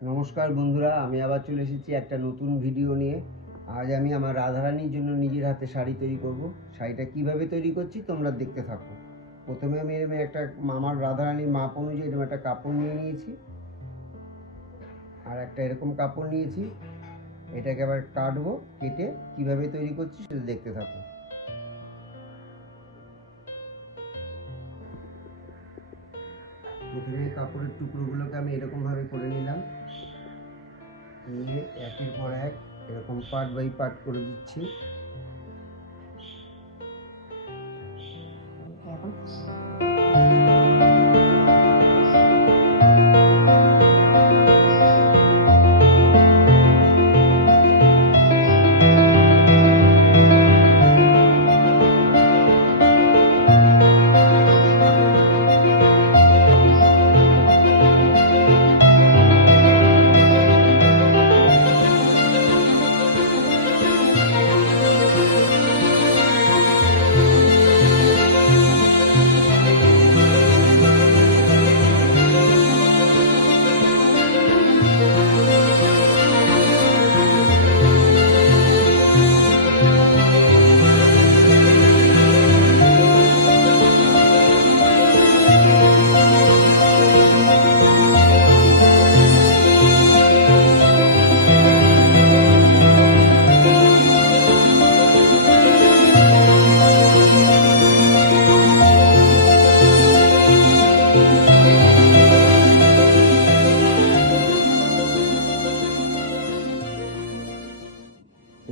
নমস্কার বন্ধুরা, আমি আবার চলে এসেছি একটা নতুন ভিডিও নিয়ে। আজ আমি আমার রাধারানীর জন্য নিজের হাতে শাড়ি তৈরি করব। শাড়িটা কিভাবে তৈরি করছি তোমরা দেখতে থাকো। প্রথমে আমি এরকম একটা আমার রাধারানীর মাপ অনুযায়ী এরকম একটা কাপড় নিয়ে নিয়েছি, আর একটা এরকম কাপড় নিয়েছি। এটাকে আবার কাটবো, কেটে কিভাবে তৈরি করছি সেটা দেখতে থাকো। প্রথমে কাপড়ের টুকরোগুলোকে আমি এরকমভাবে করে নিলাম, নিয়ে একের পর এক এরকম পার্ট বাই পার্ট করে দিচ্ছি।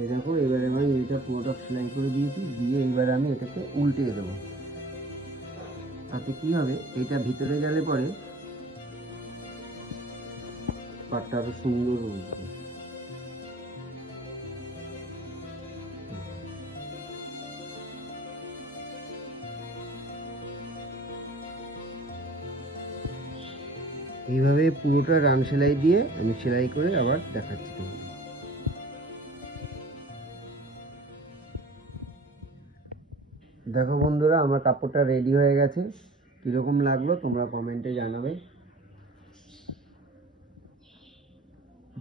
এই দেখো, এবারে আমি এটা পুরোটা সেলাই করে দিয়েছি, দিয়ে এবারে আমি এটাকে উল্টে দেবো। তাতে কি হবে, এটা ভিতরে গেলে পরে পাটটা আরো সুন্দর উঠবে। এইভাবে পুরোটা রান সেলাই দিয়ে আমি সেলাই করে আবার দেখাচ্ছি তোমাদের। দেখো বন্ধুরা, আমার কাপড়টা রেডি হয়ে গেছে। কীরকম লাগলো তোমরা কমেন্টে জানাবে।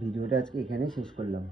ভিডিওটা আজকে এখানেই শেষ করলাম।